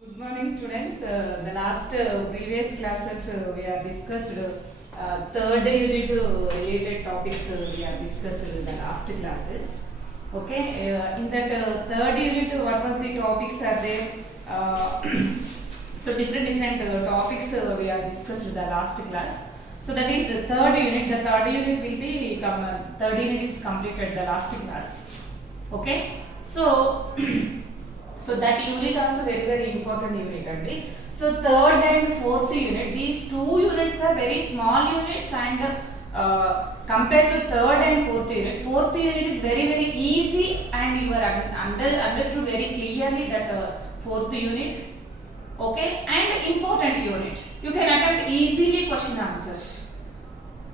Good morning, students. The last previous classes we have discussed third unit related topics we have discussed in the last classes. Okay, in that third unit, what was the topics are there? So different topics we have discussed in the last class. So that is the third unit. The third unit will be third unit is completed the last class. Okay, so. So that unit also very important unit only. So third and fourth unit, these two units are very small units, and compared to third and fourth unit is very easy, and you are understood very clearly that fourth unit. Okay, and important unit. You can attempt easily question answers.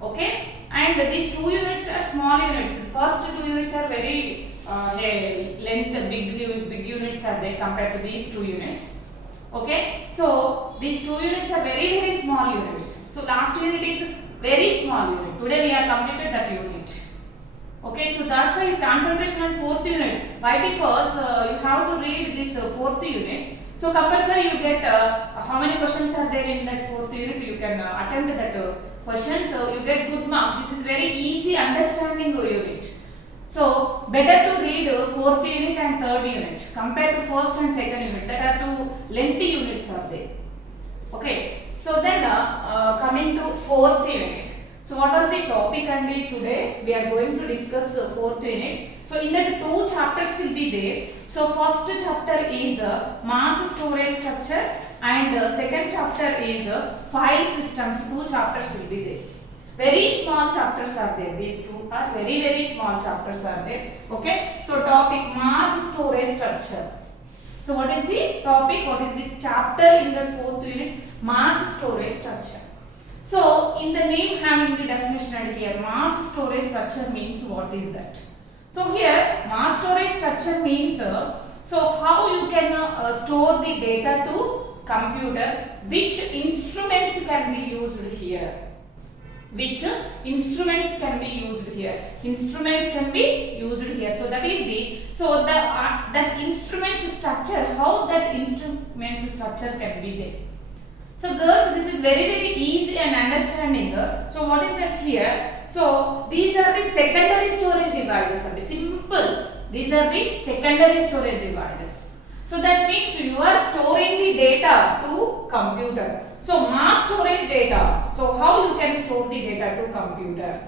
Okay, and these two units are small units. The first two units are very length big units are there compared to these two units. Okay, so these two units are very small units. So last unit is very small unit. Today we have completed that unit. Okay, so that's why concentration on fourth unit. Why? Because you have to read this fourth unit. So compulsory you get how many questions are there in that fourth unit. You can attempt that question. So you get good marks. This is very easy understanding unit. So better to read fourth unit and third unit compared to first and second unit. That are two lengthy units are there. Okay. So then coming to fourth unit. So what was the topic only today? We are going to discuss fourth unit. So in that two chapters will be there. So first chapter is mass storage structure, and second chapter is file systems. Two chapters will be there. Very small chapters are there. These two are very small chapters are there. Okay. So topic mass storage structure. So what is the topic? What is this chapter in the fourth unit? Mass storage structure. So in the name having the definition here, mass storage structure means what is that? So here mass storage structure means so how you can store the data to computer. Which instruments can be used here? Which instruments can be used here? Instruments can be used here. So that is the that instruments structure. How that instruments structure can be there? So girls, this is very easy and understanding. So what is that here? So these are the secondary storage devices. Simple. These are the secondary storage devices. So that means you are storing the data to computer. So mass storage data. So how you can store the data to computer?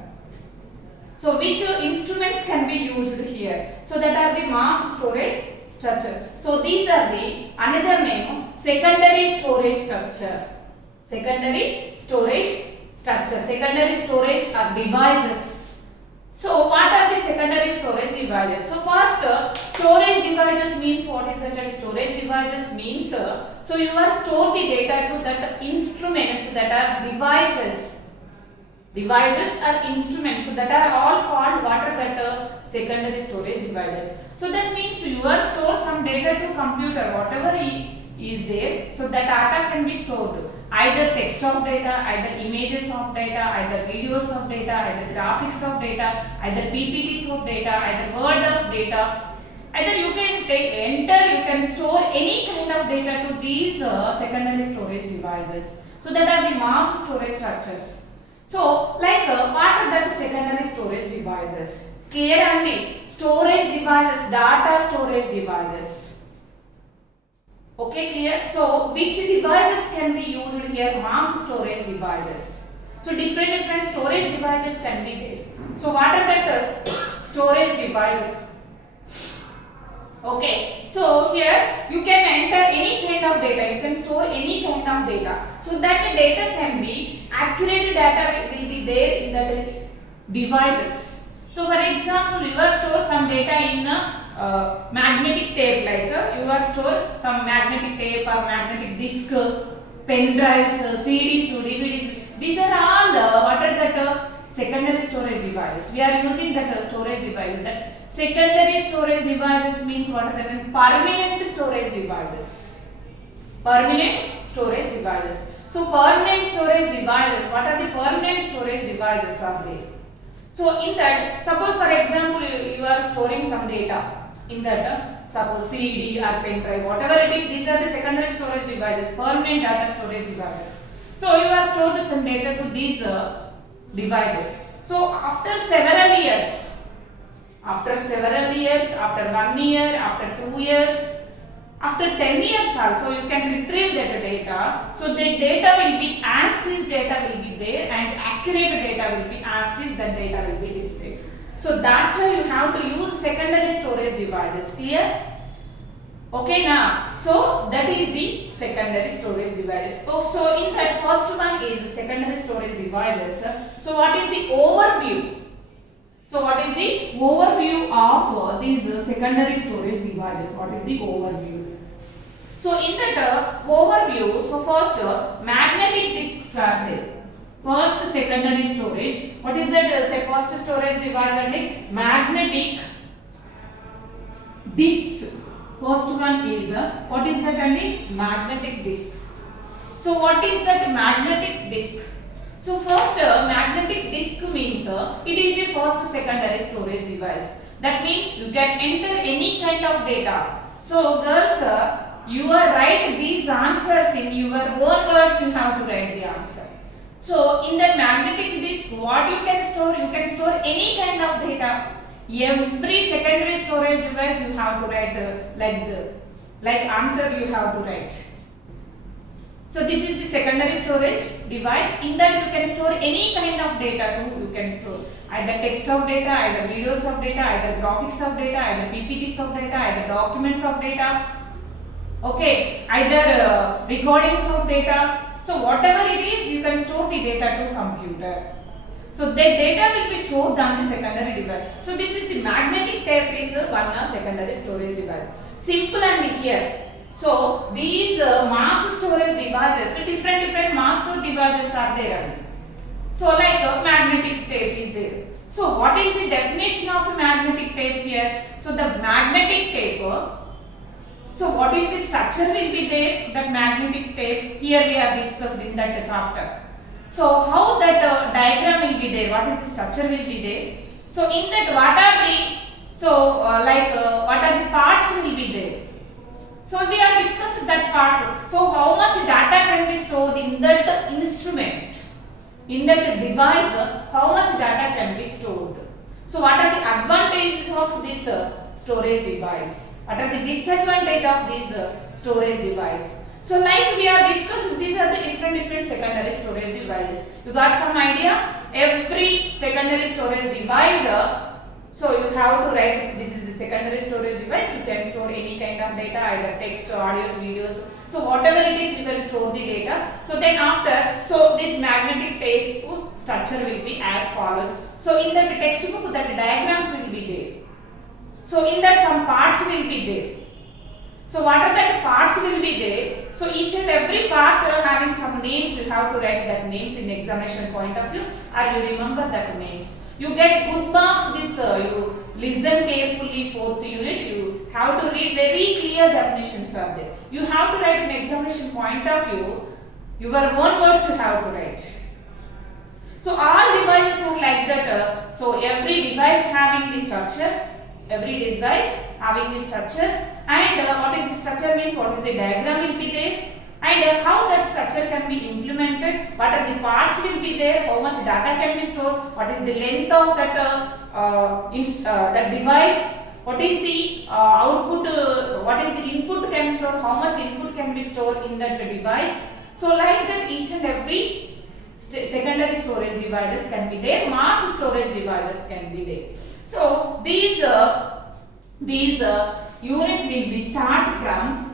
So which instruments can be used here? So that are the mass storage structure. So these are the another name secondary storage structure. Secondary storage structure. Secondary storage are devices. So what are the secondary storage devices? So first storage devices means what is that? Storage devices means so you are store the data to that instruments that are devices. Devices are instruments. So that are all called what are that secondary storage devices. So that means you are store some data to computer, whatever is there. So that data can be stored. Either text of data, either images of data, either videos of data, either graphics of data, either PPTs of data, either word of data. Either you can you can store any kind of data to these secondary storage devices. So that are the mass storage structures. So like what are that secondary storage devices? Clear only. Storage devices, data storage devices. Okay, clear? So which devices can be used here? Mass storage devices. So different storage devices can be there. So what are that storage devices? Okay, so here you can enter any kind of data. You can store any kind of data. So that data can be accurate data will be there in that devices. So for example, you are store some data in magnetic tape, like you are store some magnetic tape or magnetic disc, pen drives, CDs, DVDs. These are all what are that secondary storage devices. We are using that storage device. That secondary storage devices means what are that? Permanent storage devices. Permanent storage devices. So permanent storage devices. What are the permanent storage devices are there? So in that, suppose for example you are storing some data in that suppose CD or pen drive, whatever it is, these are the secondary storage devices, permanent data storage devices. So you have stored some data to these devices. So after several years, after 1 year, after 2 years, after 10 years also, you can retrieve that data. So the data will be as is, data will be there, and accurate data will be as is, that data will be displayed. So that's why you have to use secondary storage devices. Clear? Okay now. So that is the secondary storage devices. So in that, first one is secondary storage devices. So what is the overview? So what is the overview of these secondary storage devices? What is the overview? So in that overview, so first magnetic disks are there. First secondary storage. What is that? Say first storage device and magnetic disks. First one is what is that? And magnetic disks. So what is that magnetic disk? So first magnetic disk means it is a first secondary storage device. That means you can enter any kind of data. So girls, you are write these answers in your own words. You have to write the answer. So in that magnetic disk, what you can store? You can store any kind of data. Every secondary storage device you have to write like answer you have to write. So this is the secondary storage device. In that you can store any kind of data too. You can store either text of data, either videos of data, either graphics of data, either PPTs of data, either documents of data. Okay, either recordings of data. So whatever it is, you can store the data to computer. So the data will be stored on the secondary device. So this is the magnetic tape is one secondary storage device. Simple and here. So these mass storage devices, different mass storage devices are there. So like magnetic tape is there. So what is the definition of a magnetic tape here? So the magnetic tape. So what is the structure will be there? That magnetic tape here we have discussed in that chapter. So how that diagram will be there? What is the structure will be there? So in that what are the what are the parts will be there? So we have discussed that parts. So how much data can be stored in that instrument? In that device, how much data can be stored? So what are the advantages of this storage device? What are the disadvantages of this storage device? So like we have discussed, these are the different secondary storage devices. You got some idea? Every secondary storage device, so you have to write this is the secondary storage device. You can store any kind of data, either text, audios, videos. So whatever it is, you can store the data. So then after, so this magnetic tape structure will be as follows. So in the textbook, that diagrams will be there. So in that some parts will be there. So what are that parts will be there? So each and every part having some names, you have to write that names in examination point of view, or you remember that names. You get good marks this, you listen carefully 4th unit, you have to read very clear definitions are there. You have to write in examination point of view, your own words you have to write. So all devices are like that, so every device having the structure, every device having the structure, and what is the structure means, what is the diagram will be there, and how that structure can be implemented, what are the parts will be there, how much data can be stored, what is the length of that that device, what is the output, what is the input can store, how much input can be stored in that device. So like that each and every secondary storage devices can be there, mass storage devices can be there. So these unit will be start from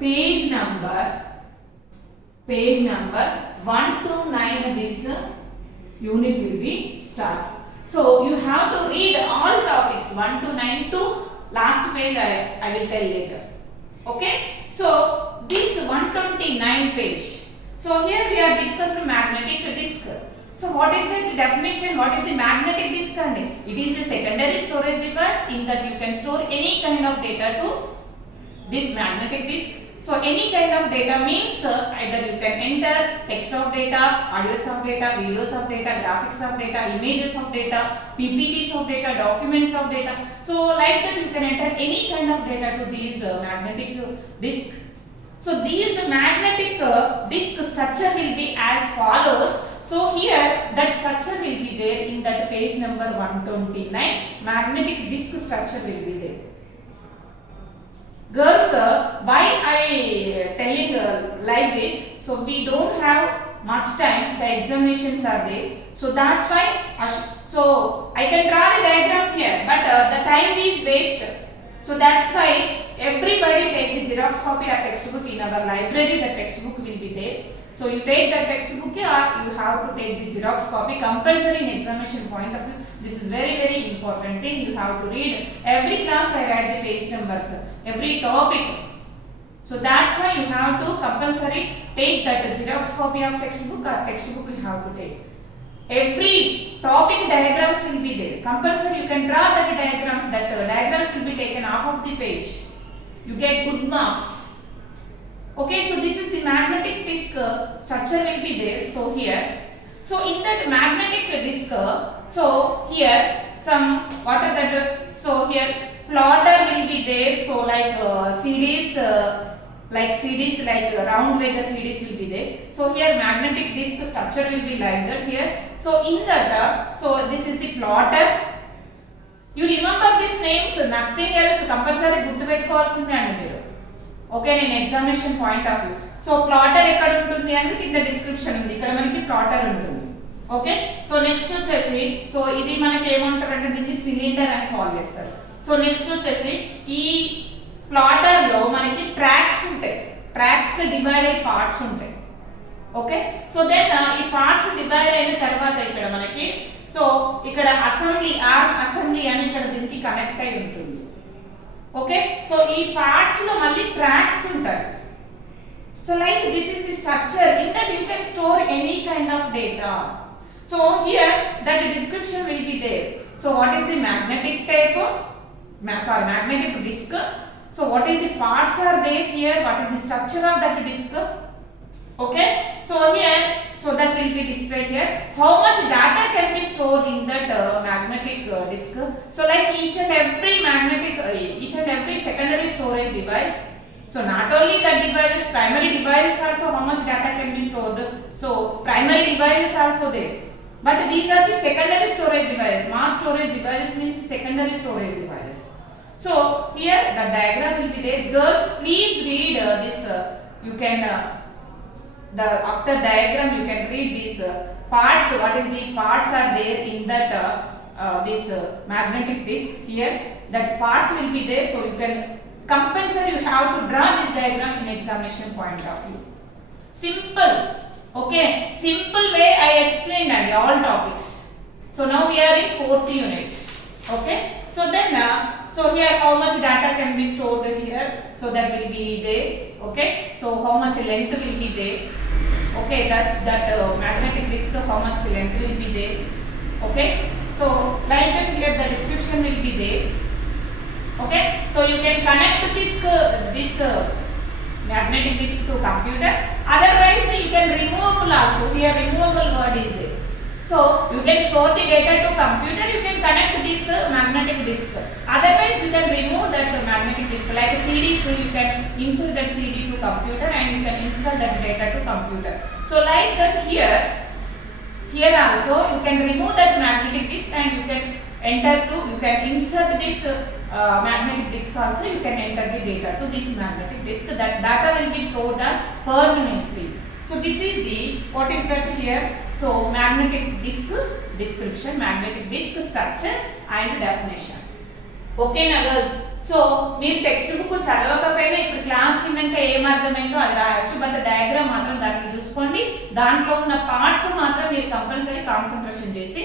page number 1 to 9. This unit will be start. So you have to read all topics 1 to 9 to last page. I will tell later. Okay. So this 129 page. So here we are discussed magnetic disk. So what is the definition? What is the magnetic disk? It is a secondary storage device in that you can store any kind of data to this magnetic disk. So any kind of data means either you can enter text of data, audios of data, videos of data, graphics of data, images of data, PPTs of data, documents of data. So like that you can enter any kind of data to these magnetic disk. So these magnetic disk structure will be as follows. So here that structure will be there in that page number 129. Magnetic disk structure will be there. Girls, why I telling like this? So we don't have much time. The examinations are there. So that's why. So I can draw the diagram here, but the time is wasted. So that's why everybody take the Xerox copy or textbook in our library. The textbook will be there. So you take the textbook or you have to take the Xerox copy compulsory in examination point of view. This is very important thing. You have to read every class. I write the page numbers, every topic. So that's why you have to compulsory take that Xerox copy of textbook or textbook you have to take. Every topic diagrams will be there. Compulsory you can draw that diagrams. That diagrams will be taken off of the page. You get good marks. Okay, so this is the magnetic disk structure will be there. So here, so in that magnetic disk, so here some what are that? So here plotter will be there. So like CDs, like round way the CDs will be there. So here magnetic disk structure will be like that here. So in that, so this is the plotter. You remember these names, nothing else. Compulsory గుర్తు పెట్టుకోవాల్సిందే అండి మీరు. Okay, నేను examination point of view. So platter ఎక్కడ ఉంటుంది అంటే కింద description ఉంది, ఇక్కడ మనకి ప్లాటర్ ఉంటుంది. ఓకే, సో నెక్స్ట్ వచ్చేసి సో ఇది మనకి ఏమంటారు అంటే దీన్ని సిలిండర్ అని కాల్ చేస్తారు. సో నెక్స్ట్ వచ్చేసి ఈ ప్లాటర్ లో మనకి ట్రాక్స్ ఉంటాయి. ట్రాక్స్ డివైడ్ అయ్యి పార్ట్స్ ఉంటాయి. ఓకే, సో దెన్ ఈ పార్ట్స్ డివైడ్ అయిన తర్వాత ఇక్కడ మనకి సో ఇక్కడ అసెంబ్లీ ఆర్మ్ అసెంబ్లీ అని ఇక్కడ దీనికి కనెక్ట్ అయి ఉంటుంది. ఓకే, సో ఈ పార్ట్స్ లో మళ్ళీ ట్రాక్స్ ఉంటాయి. So like this is the structure. In that you can store any kind of data. So here that description will be there. So what is the magnetic type, magnetic disk. So what is the parts are there here, what is the structure of that disk. Okay, so here, so that will be displayed here. How much data can be stored in that magnetic disk. So like each and every secondary storage device. So not only that devices, primary devices also how much data can be stored. So primary devices also there, but these are the secondary storage devices. Mass storage devices means secondary storage devices. So here the diagram will be there. Girls, please read this. You can after diagram you can read these parts. What is the parts are there in that this magnetic disk here. That parts will be there. So you can compulsory you have to draw this diagram in examination point of view. Simple. Okay, simple way I explained and all topics. So now we are in 4th unit. Okay, so then so here how much data can be stored here. So that will be there. Okay, so how much length will be there. Okay, that's that magnetic disk, how much length will be there. Okay, so like that here the description will be there. Okay, so you can connect this magnetic disk to computer. Otherwise you can removable also. Here removable word is there. So you can store the data to computer, you can connect this magnetic disk. Otherwise you can remove that magnetic disk. Like a CD, so you can insert that CD to computer and you can install that data to computer. So like that here also you can remove that magnetic disk and you can insert this magnetic disk also. You can enter the data to this magnetic disk. That data will be stored permanently. So this is the what is that here. So magnetic disk description, magnetic disk structure and definition. Okay na girls. So మీరు text book చదవకపోయినా ఇప్పుడు class విన్నాక ఏం అర్థమైందో అది రాయొచ్చు. But diagram మాత్రం దాన్ని చూసుకోండి. దాంట్లో ఉన్న పార్ట్స్ మాత్రం మీరు కంపల్సరీ కాన్సన్ట్రేషన్ చేసి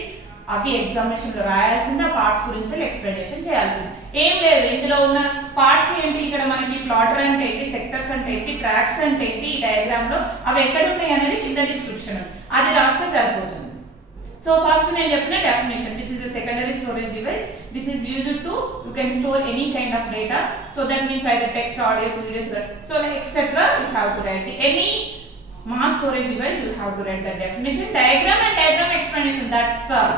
అవి ఎగ్జామినేషన్ లో రాయాల్సింది. ఆ పార్ట్స్ గురించి ఎక్స్ప్లెనేషన్ చేయాల్సింది. ఏం లేదు, ఇందులో ఉన్న పార్ట్స్ ఏంటి, ఇక్కడ మనకి ప్లాటర్ అంటే ఏంటి, సెక్టర్స్ అంటే ఏంటి, ట్రాక్స్ అంటే ఏంటి, ఈ డయాగ్రామ్ లో అవి ఎక్కడ ఉన్నాయి అనేది కింద డిస్క్రిప్షన్ అది రాస్తే సరిపోతుంది. So first నేను చెప్పిన definition, this is a secondary storage device, this is used to you can store any kind of data, so that means either text, audio, videos, so like etc. you have to write any mass storage device, you have to write the definition, diagram and diagram explanation, that's all.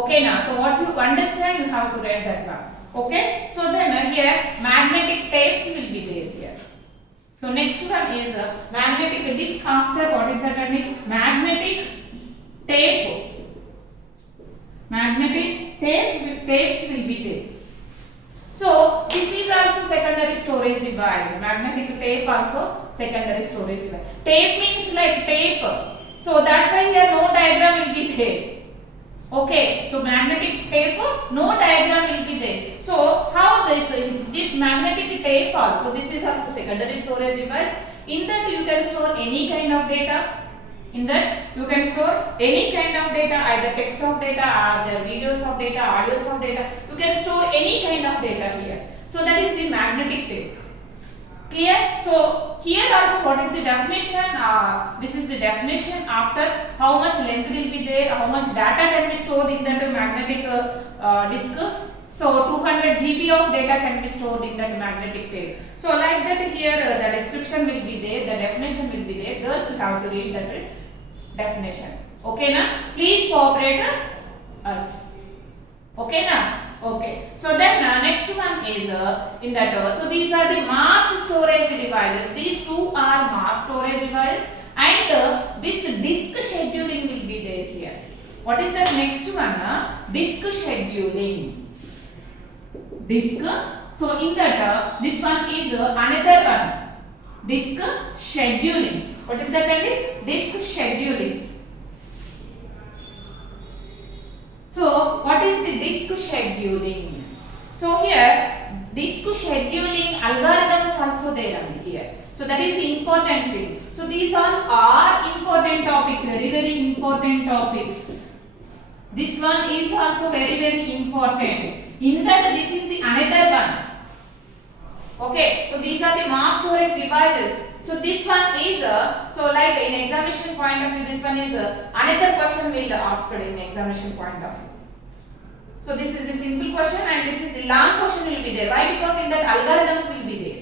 Okay now, so what you understand you have to write that one. Okay, so then here magnetic tapes will be there here. So next one is magnetic disc. After what is that? Magnetic tape. Magnetic tapes will be there. So this is also secondary storage device. Magnetic tape also secondary storage device. Tape means like tape. So that's why here no diagram will be there. Okay, so magnetic tape, no diagram will be there. So how this magnetic tape also, this is also secondary storage device. In that you can store any kind of data. In that you can store any kind of data, either text of data, either videos of data, audios of data. You can store any kind of data here. So that is the magnetic tape. Clear? So here also what is the definition? This is the definition after how much length will be there, how much data can be stored in that magnetic disk. So 200 GB of data can be stored in that magnetic tape. So like that here the description will be there, the definition will be there. Girls you have to read that definition. Okay na? Please cooperate us. Okay na? Okay. So then next one is in that so these are the mass storage devices. These two are mass storage device and this disk scheduling will be there here. What is the next one? Disk scheduling. Disk. So in that this one is another one. Disk scheduling. What is that? Disk scheduling. So what is the disk scheduling? So here disk scheduling algorithms also there here. So that is the important thing. So these all are important topics, very important topics. This one is also very important. In that this is the another one. Okay, so these are the mass storage devices. So this one is so like in examination point of view, this one is another question will asked in examination point of view. So this is the simple question and this is the long question will be there. Why? Because in that algorithms will be there.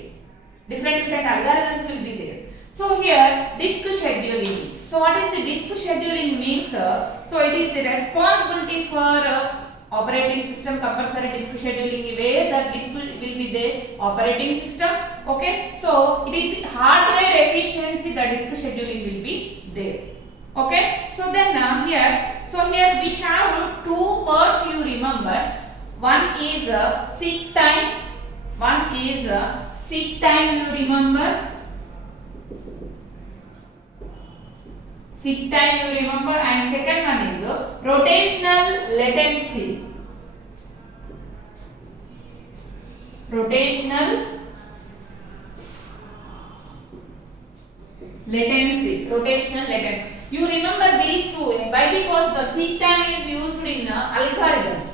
Different algorithms will be there. So here disk scheduling. So what is the disk scheduling means? So it is the responsibility for operating system compulsory disk scheduling where the disk will be the operating system. Okay, so it is the hardware efficiency, the disk scheduling will be there. Okay, so then here we have two words you remember. One is seek time, one is seek time you remember. Seek time you remember and second one is rotational latency. Rotational latency. You remember these two. Why? Because the seek time is used in algorithms.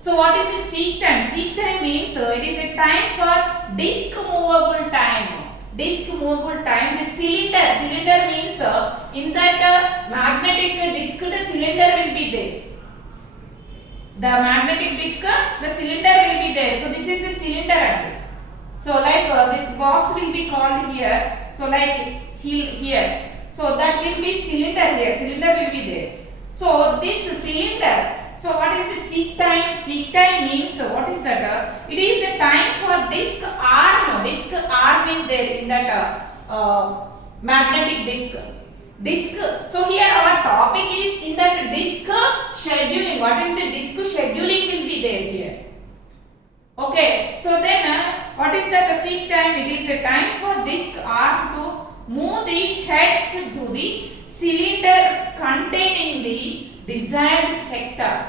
So what is the seek time? Seek time means it is a time for disk movable time. Disk movable time. The cylinder means in that magnetic disk the cylinder will be there. The magnetic disk, the cylinder will be there. So this is the cylinder. So like this box will be called here. So like here. So that will be cylinder here. Cylinder will be there. So this cylinder. So what is the seek time? Seek time means what is that? It is a time for disk arm. Disk arm is there in that magnetic disk. So here our topic is in that disk scheduling. What is the disk scheduling will be there here. Okay. So then what is that seek time? It is a time for disk arm to move the heads to the cylinder containing the desired sector.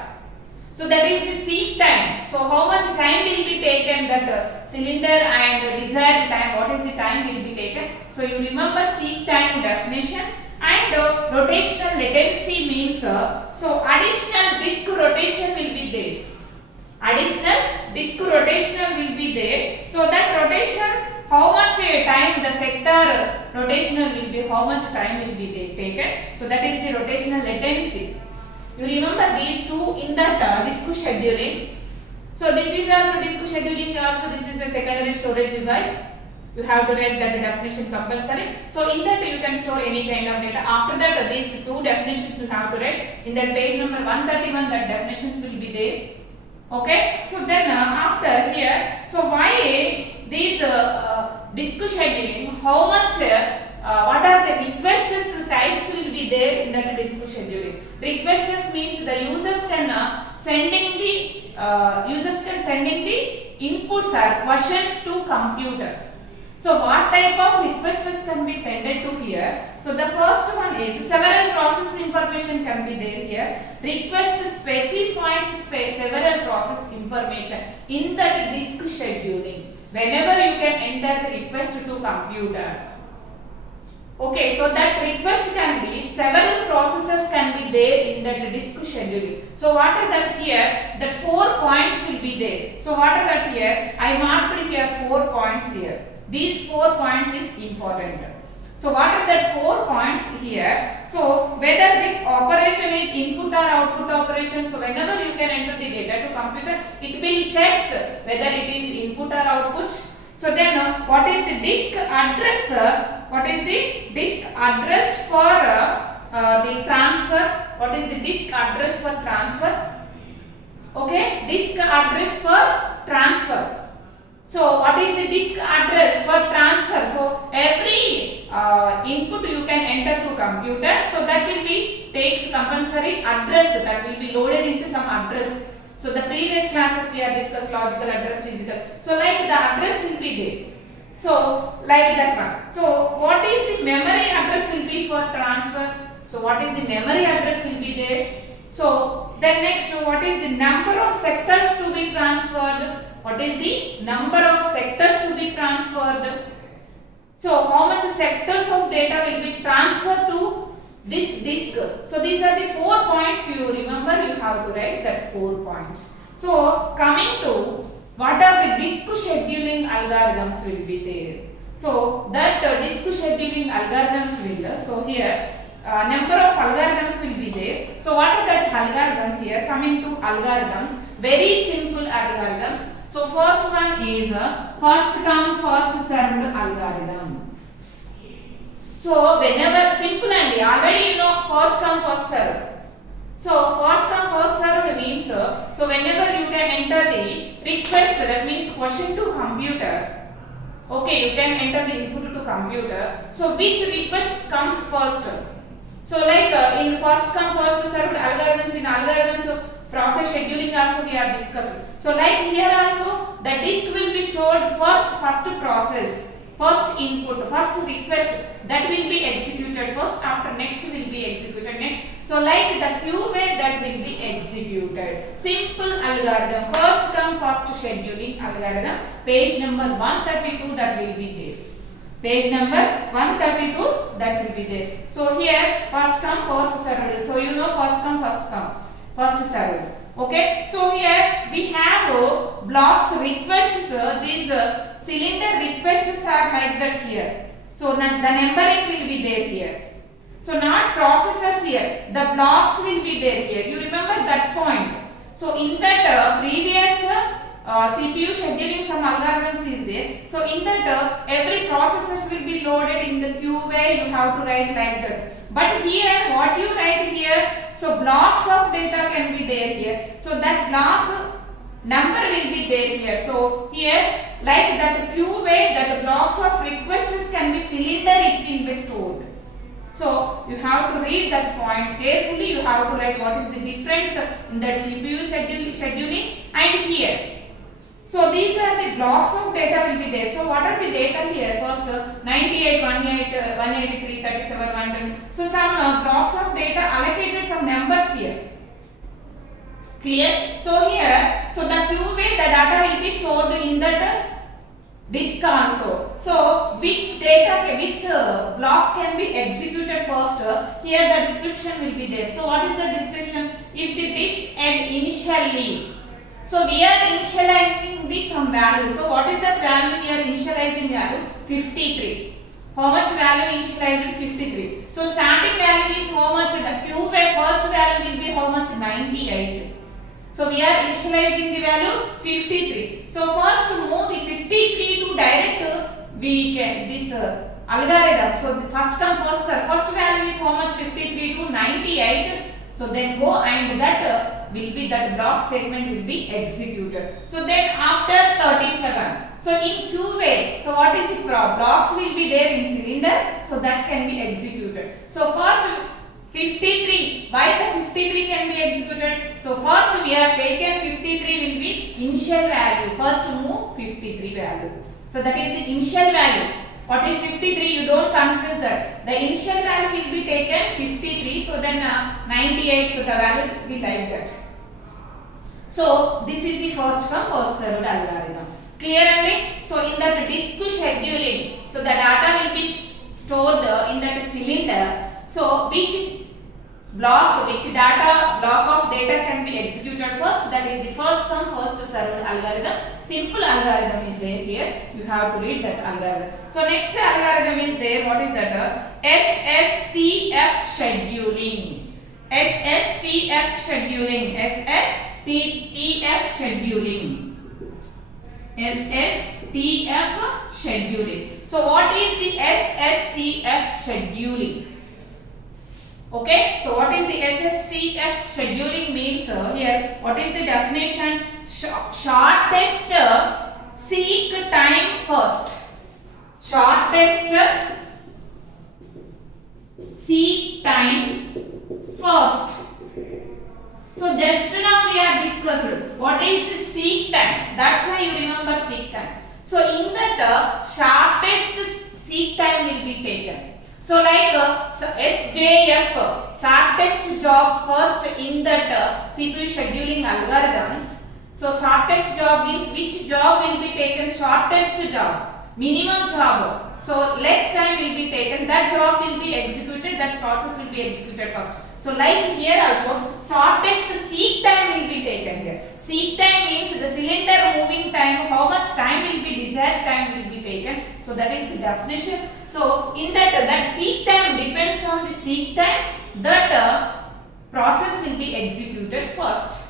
So that is the seek time. So how much time will be taken that cylinder and desired time? What is the time will be taken? So you remember seek time definition and rotational latency means so additional disk rotation will be there. Additional disk rotation will be there. So that rotation, how much time the sector rotational will be, how much time will be taken. So that is the rotational latency. You remember these two in that disk scheduling. So this is also disk scheduling, also this is a secondary storage device. You have to write that definition compulsory. So in that you can store any kind of data. After that these two definitions you have to write. In that page number 131 that definitions will be there. Okay. So then after here, so why these disk scheduling, how much what are the requests types will be there in that disk scheduling. Requests means the users can sending the inputs or questions to computer. So what type of requests can be sent to here? So the first one is several process information can be there here. Request specifies several process information in that disk scheduling. Whenever you can enter the request to computer. Okay, so that request can be several processors can be there in that disk scheduling. So what are that here? That 4 points will be there. So what are that here? I marked here 4 points here. These 4 points is important. So what are that 4 points here? So whether this operation is input or output operation. So whenever you can enter the data to computer, it will checks whether it is input or output. So then what is the disk address? What is the disk address for the transfer? What is the disk address for transfer? Okay, disk address for transfer. So what is the disk address for transfer? So every input you can enter to computer. So that will be takes compulsory address that will be loaded into some address. So the previous classes we have discussed logical address, physical. So like the address will be there. So like that one. So what is the memory address will be for transfer? So what is the memory address will be there? So then next, what is the number of sectors to be transferred? What is the number of sectors to be transferred? So how much sectors of data will be transferred to this disk? So these are the 4 points you remember, you have to write that 4 points. So coming to what are the disk scheduling algorithms will be there. So that disk scheduling algorithms will, so here number of algorithms will be there. So what are that algorithms here? Coming to algorithms, very simple algorithms. So first one is first come first served algorithm. So whenever simple and already you know first come first served. So first come first served means so whenever you can enter the request, that means question to computer. Okay, you can enter the input to computer. So which request comes first? So like in first come first served algorithms, in algorithms process scheduling also we are discussed. So like here also the disk will be stored first process, first input, first request that will be executed first, after next will be executed next. So like the queue way that will be executed. Simple algorithm, first come first scheduling algorithm, page number 132 that will be there. Page number 132 that will be there. So here first come first served. So you know first come first served. Okay. So here we have blocks requests. These cylinder requests are like that here. So the numbering will be there here. So not processors here. The blocks will be there here. You remember that point. So in that previous CPU scheduling some algorithms is there. So in that every processors will be loaded in the queue way, you have to write like that. But here what you write here, so blocks of data can be there here. So that block number will be there here. So here like that queue way, that blocks of requests can be cylinder, it will be stored. So you have to read that point carefully. You have to write what is the difference in that CPU scheduling and here. So these are the blocks of data will be there. So what are the data here? First 98, 108, 183, 37, 110. So some blocks of data allocated some numbers here. Clear? So here, so the queue way the data will be stored in that disk also. So which data, which block can be executed first? Here the description will be there. So what is the description? If the disk and initially. So we are initializing the some value. So what is the value we are initializing value? 53. How much value initialized? 53. So starting value is how much? The Q wave first value will be how much? 98. So we are initializing the value 53. So first to move the 53 to direct we get this algorithm. So first come first serve. First value is how much? 53 to 98. So then go and that will be that block statement will be executed. So then after 37. So in Q wave, so what is the blocks will be there in cylinder, so that can be executed. So first 53, why the 53 can be executed? So first we have taken 53 will be initial value, first move 53 value. So that is the initial value. What is 53? You don't confuse that. The initial value will be taken 53, so then 98, so the values will be like that. So this is the first come first served algorithm. Clear only? So in that disk scheduling, so the data will be stored in that cylinder. So which block of data can be executed first? That is the first come first served algorithm. Simple algorithm is there here. You have to read that algorithm. So next algorithm is there. What is that? SSTF scheduling. SSTF scheduling. SSTF scheduling. SSTF scheduling. So what is the SSTF scheduling? Okay, so what is the SSTF scheduling means here? What is the definition? Shortest seek time first. Shortest seek time first. So just now we have discussed what is the seek time. That's why you remember seek time. So in that shortest seek time will be taken. So like SJF, shortest job first in that CPU scheduling algorithms. So shortest job means which job will be taken? Shortest job, minimum job. So less time will be taken. That job will be executed. That process will be executed first. So like here also, shortest seek time will be taken here. Seek time means the cylinder moving time, how much time will be desired time will be taken. So that is the definition. So in that seek time depends on the seek time that process will be executed first.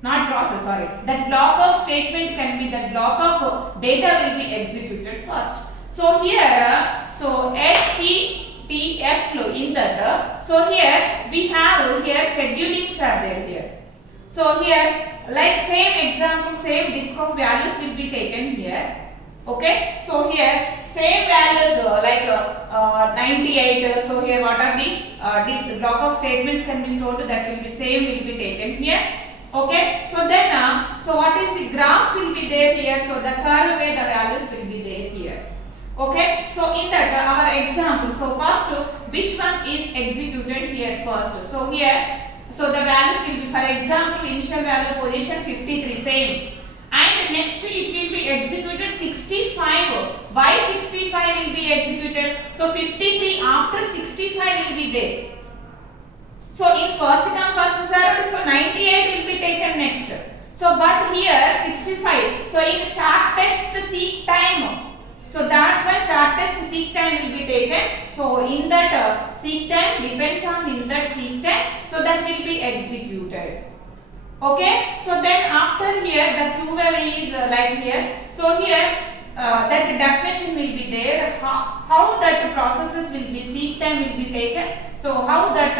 Not process, sorry. That block of statement can be, that block of data will be executed first. So here, so STTF flow in that. So here we have here schedulings are there here. So here like same example, same disk of values will be taken here. Okay. So here same values like 98. So here what are the this block of statements can be stored, that will be same will be taken here. Okay. So then so what is the graph will be there here. So the curve where the values will be there here. Okay, so in that our example, so first which one is executed here first? So here, so the values will be, for example, initial value position 53 same, and next it will be executed 65. Why 65 will be executed? So 53 after 65 will be there. So in first come first served, so 98 will be taken next. So but here 65. So in shortest seek time. So that's why shortest seek time will be taken. So in that seek time depends on in that seek time. So that will be executed. Okay. So then after here the Q wave is like here. So here that definition will be there. How that processes will be, seek time will be taken. So how that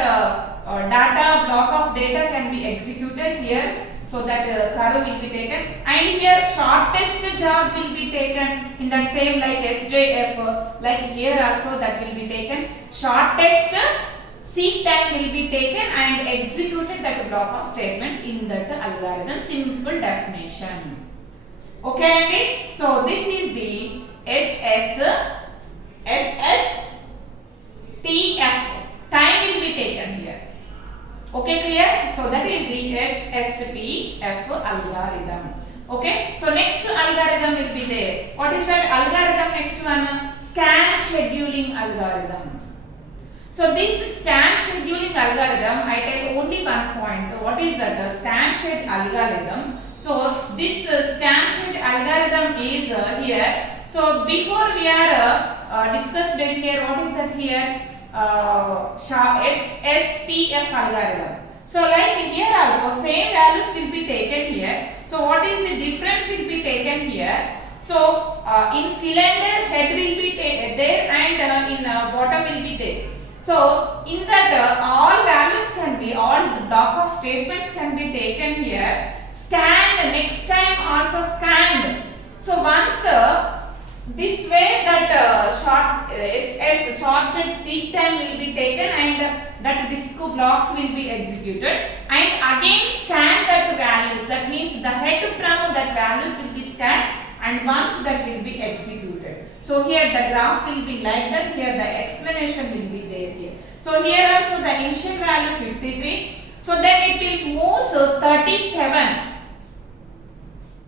data, block of data can be executed here. So that curve will be taken, and here shortest job will be taken in that same like SJF, like here also that will be taken. Shortest seek time will be taken and executed that block of statements in that algorithm. Simple definition. Okay, Andy? So this is the SSTF. Time will be taken here. Okay, clear? So that is the SSTF algorithm. Okay, so next algorithm will be there. What is that algorithm? Next one, scan scheduling algorithm. So this scan scheduling algorithm, I tell only one point. What is that? Scan shed algorithm. So this scan shed algorithm is here. So before we are discussed here, what is that here? SPF algorithm. So like here also same values will be taken here. So what is the difference will be taken here? So in cylinder head will be there and in bottom will be there. So in that all values can be, all block of statements can be taken here. Scanned, next time also scanned. So once this way that shorted seek time will be taken and that disk blocks will be executed, and again scan that values. That means the head from that values will be scanned and once that will be executed. So here the graph will be like that. Here the explanation will be there here. So here also the initial value 53. So then it will move 37.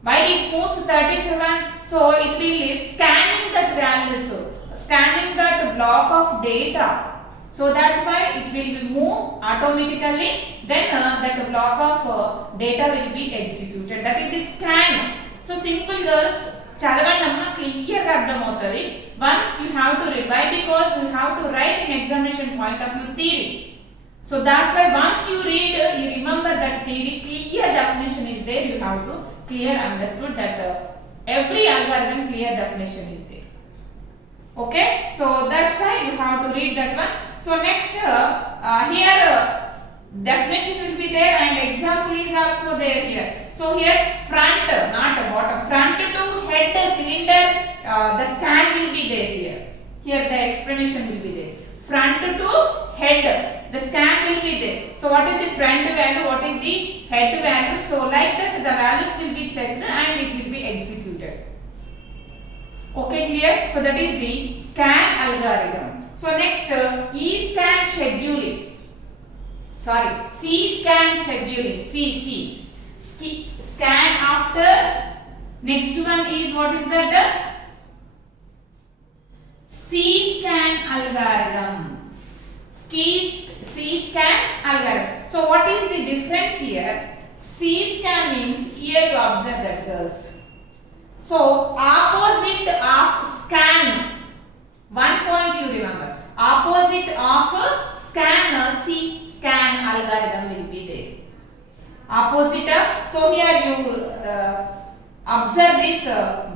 Why it moves 37? So it will is scanning that value, so scanning that block of data. So that why it will move automatically. Then that block of data will be executed. That is the scan. So simple girls, చదవండమ్మా clear గా అర్థమవుతది. Once you have to read. Why? Because you have to write in examination point of view theory. So that's why once you read, you remember that theory, clear definition is there. You have to clear understood that every algorithm clear definition is there. Okay, so that's why you have to read that one. So next here definition will be there and example is also there here. So here front, not bottom, front to head cylinder, the scan will be there here. Here the explanation will be there. Front to head, the scan will be there. So what is the front value, what is the head value? So like that the values will be checked and it will be executed. Okay, clear? So that is the scan algorithm. So next E-scan scheduling. Sorry, C-scan scheduling. Scan after. Next one is what is that? C-scan algorithm. C-scan algorithm. So what is the difference here? C-scan means, here you observe that girls. So opposite of scan. One point you remember. Opposite of scan, C-scan algorithm will be there. Opposite of, so here you observe this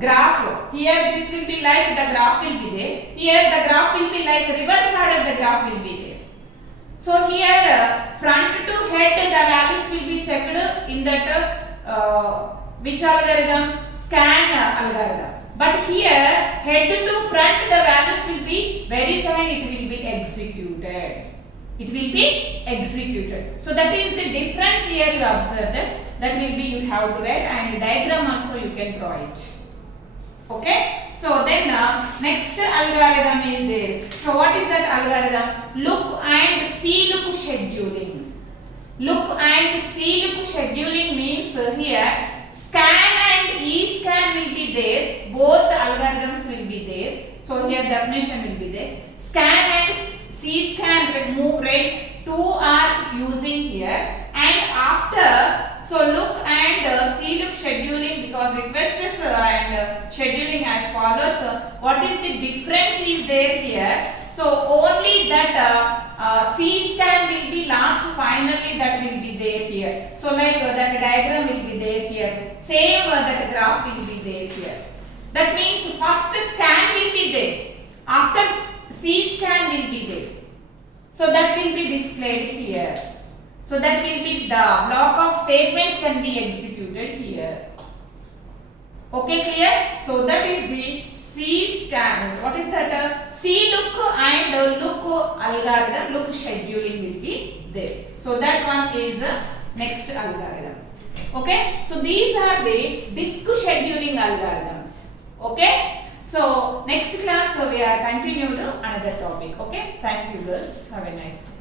graph. Here this will be like the graph will be there. Here the graph will be like reverse order, the graph will be there. So here front to head the values will be checked in that which algorithm? Scan algorithm. But here head to front the values will be verified, it will be executed. It will be executed. So that is the difference here you observe that. That will be you have to write and diagram also you can draw it. Okay. So then next algorithm is there. So what is that algorithm? Look and see look scheduling. Look and see look scheduling means here scan and E-scan will be there. Both algorithms will be there. So here definition will be there. Scan and C-scan move right, two are using here, and after so look and see look scheduling, because request is and scheduling as follows. What is the difference is there here? So only that C-scan will be last, finally that will be there here. So like that diagram will be there here. Same that graph will be there here. That means first scan will be there. After C-scan will be there. So that will be displayed here. So that will be the block of statements can be executed here. Okay, clear? So that is the C-scan. What is that? C-look and look algorithm, look scheduling will be there. So that one is next algorithm. Okay? So these are the disk scheduling algorithms. Okay? So next class we are continued another topic. Okay, thank you girls, have a nice day.